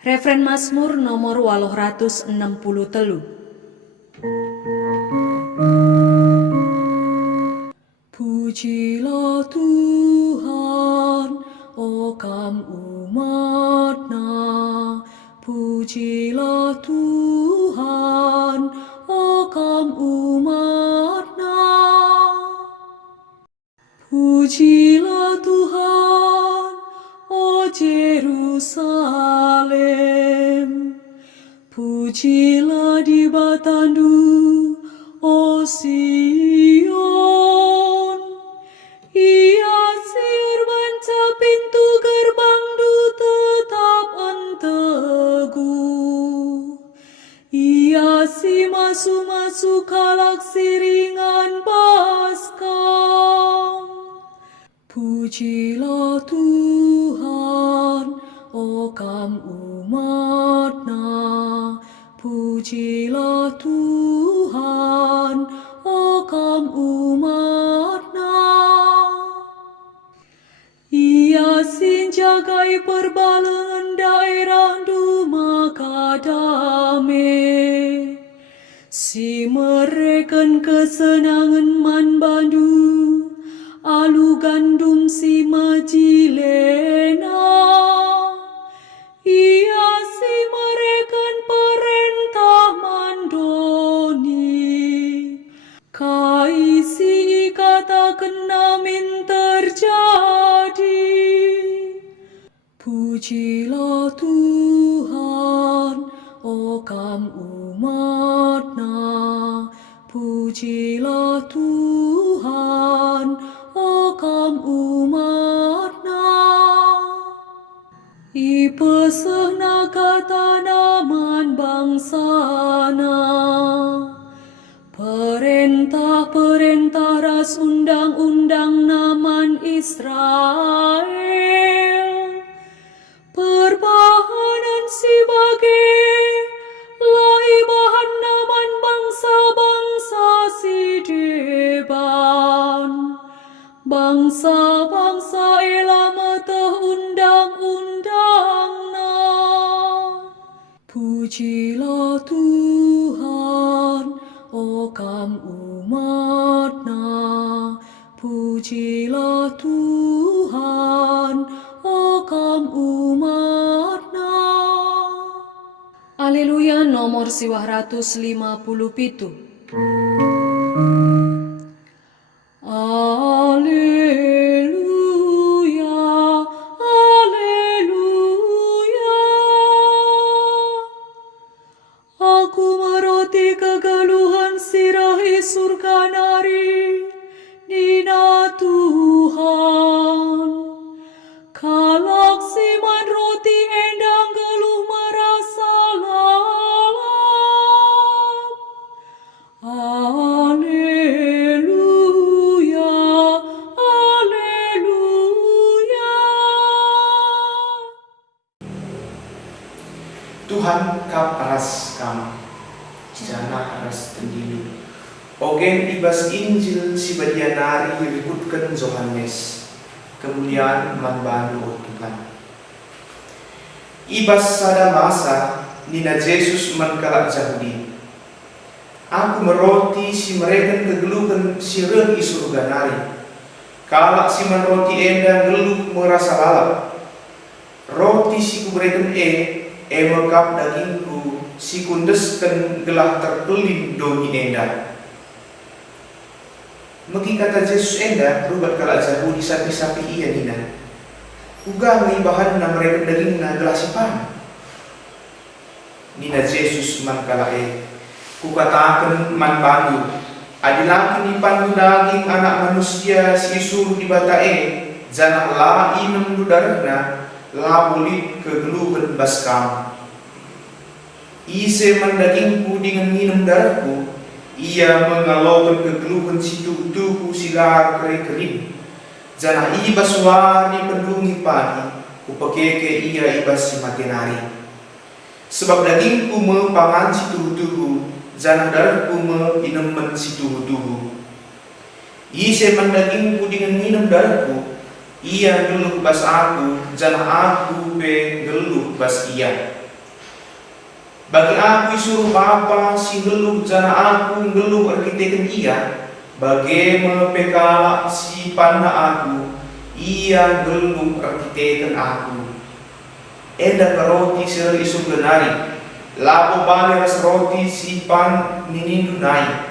Refren Mazmur nomor 863. Pujilah Tuhan, o kam umat-Nya. Pujilah Tuhan, o kam umat-Nya. Pujilah Tuhan, o Jerusalem. Pujilah di batandu, o Sion. Ia siur banca pintu gerbang du tetap teguh. Ia si masu-masu kalak siringan Paskah. Pujilah Tuhan, o kam umat-Nya. Pujilah Tuhan, o kam umat-Nya. Ia sinjagai perbalangan daerah duma kadame. Si mereken kesenangan man bandu, alu gandum si majilena. Ia si mereken perintah mandoni, kaisi katakan namin terjadi. Pujilah Tuhan, o kam umat-Nya. Pujilah Tuhan, o kam umat-Nya. Ipesehna kata naman bangsana, perintah-perintah ras undang-undang naman Israel. Perbahanan si bage, lai bahan naman bangsa-bangsa si deban. Bangsa-bangsa ela meteh undang-undangna. Pujilah Tuhan, o kam umat-Nya. Pujilah Tuhan, o kam umat-Nya. Haleluya nomor 157. Haleluya, haleluya. Aku meroti kegeluhan sirahi surga nari, Nina Tuhan. Kalak siman roti endang geluh merasa lalap. Haleluya, haleluya. Tuhan kap aras kam, jana aras tendilu. Ogen ibas Injil si badianari rikutkan Yohanes, kemuliaan manbanu o Tuhan. Ibas sada masa nina Yesus man kalak Yahudi. Aku meroti si mereka kegeluhan si reng isurga nari. Kalak si man roti enda geluh merasa lalap. Roti si kubreken mekap dagingku si kundesken gelah terkelin doni enda. Megi kata Yesus enda rubat kalak Yahudi sapi-sapi iya nina. Uga bahan na mereka daging na gelah sipan. Nina Yesus man kalak kukatakan man bandu, adilakin ni pandu daging anak manusia si suruh di batae, janah la inem dudarna, la bulit kegeluhan baskam. Ise man dagingku dengan minum darahku, ia mengalaukan kegeluhan si tubuhku silar kering. Janah ibas wani pendungi pagi, kupakeke ia ibas si matenari. Sebab dagingku mepangan si tubuh janah darahku inemen si tubuh. Ise mendagingku dengan minum darahku, ia geluh bas aku, janah aku be geluh bas ia. Bagi aku isuruh Bapa si ngeluh jana aku ngeluh arkiteken ia, bagaimana pekala si panda aku, ia ngeluh arkiteken aku. Enda karoti sir isum genari, lapo bale ras roti si pan ninindu nai.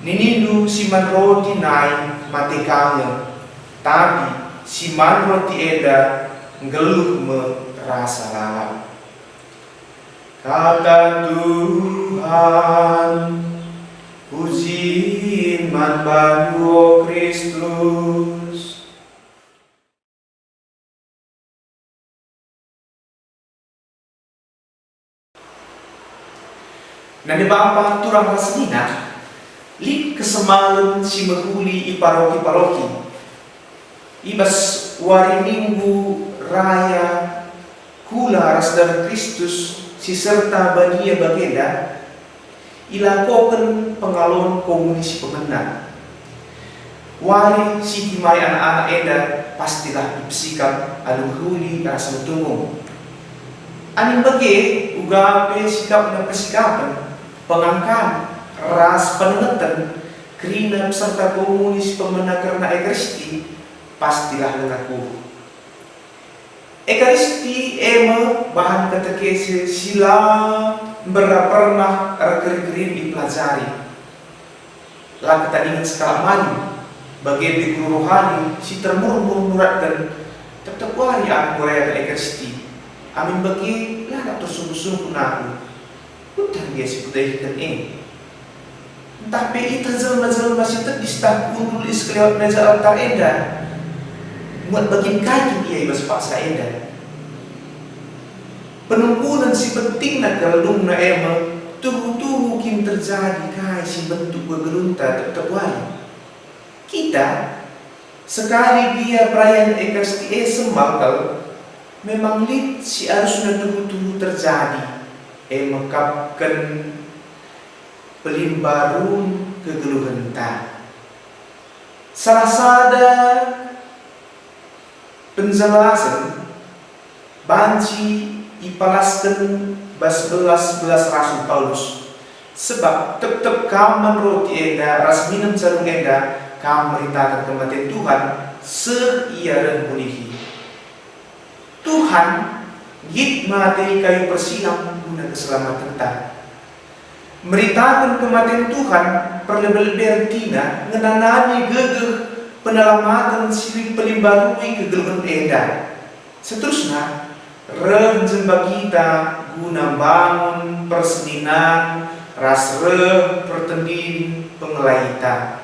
Ninindu si man roti nai mate kangen, tapi si man roti eda ngeluh me rasa lalap. Kata Tuhan, puji man Banu o Kristus. Nani Bapa turang rasnina, lik kesemalan si menghuli i paroki-paroki. Ibas wari minggu raya kula ras dari Kristus si serta bagia bagenda ilakokan pengalon komunisi pemenang. Wari si timai anak-anak eda pastilah ipsikap anu huli rasa tunggu. Anin bagi ugape sikap na persikapan pengangkan ras penengetan kerina peserta komunis pemenang karena Ekaristi pastilah lengaku. Ekaristi ema bahan katekese sila pernah erkerin dipelajari. Lah ketandingan skala maju bagi guru rohani si termurung muratkan tetap wari aku raya Ekaristi. Amin bagi lah nak tersungguh-sungguh aku. Utang dia si putihkan tapi itu zelma-zelma si terdistak nulis kelewat meja altar enda. Muat bagian kaki ia ibas paksa eda. Penungkunan si penting na galung na ema tuhu-tuhu kim terjadi kai si bentuk bergerunta tetap wari. Kita sekali dia perayaan Ekaristi sembakal memang lit si harusnya tuhu-tuhu terjadi mekapkan pelimbarun kegeluhan ta. Salah sada penjelasan banci ipalaskan belas Rasul Paulus sebab tetap kamu roti eda ras minum sarung eda kamu meritakan kematian Tuhan seia dan mulihi Tuhan git materi kayu persilang guna keselamatan ta. Meritakan kematian Tuhan perlebih-lebih tina ngenanani gegeh penelamatan siri pelimbarui kegeluhan eda. Seterusnya renjemba kita guna bangun perseninan ras pertendin pengelaita.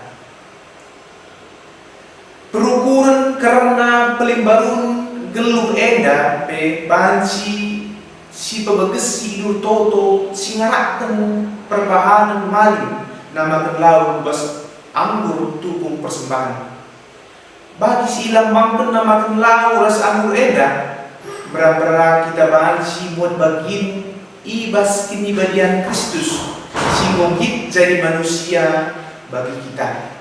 Perukuran karena pelimbarun geluh eda pe banci si pebegesi dur toto si ngarakan perbahanan maling namakan laut bas anggur tupung persembahan. Bagi si ilang mampen namakan laut ras anggur eda berapa kita banci buat bagin ibas kinibadian Kristus si ngongit jadi manusia bagi kita.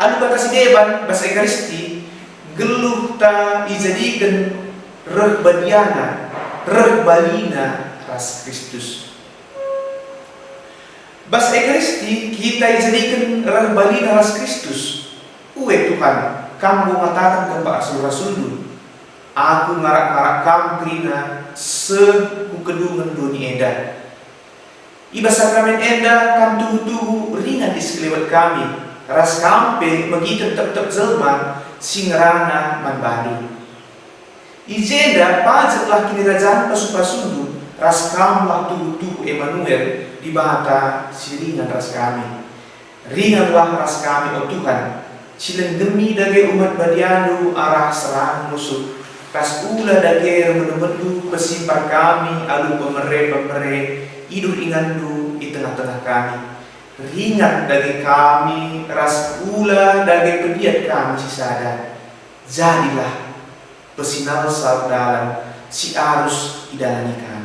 Anu kata si deban bahasa Ekaristi geluh ta dijadikan reh badiana reh balina ras Kristus. Bahasa Ekaristi kita dijadikan reh balina ras Kristus. Uwe Tuhan kamu mengatakan kepada rasul-rasul aku ngarak-ngarak kamu kerina seku kedungan dunia eda. Ibas sakramen eda kam tuhu-tuhu ringan di sekelewat kami ras kampe begitu tetap zelma singrana manbadu. Ijeda pajaklah kini rajaan pasu-pasundu ras kamlah tuhu-tuhu Emmanuel di bata si ringan ras kami. Ringanlah ras kami oh Tuhan silen demi dage umat badianu arah serang musuh kas ula dage menemendu besimpar kami alu pemere-pemere idur ingandu di tengah-tengah kami. Ringan dage kami ras ula dage pediat kami si sada. Jadilah pesinal saudalan si arus idalani kami.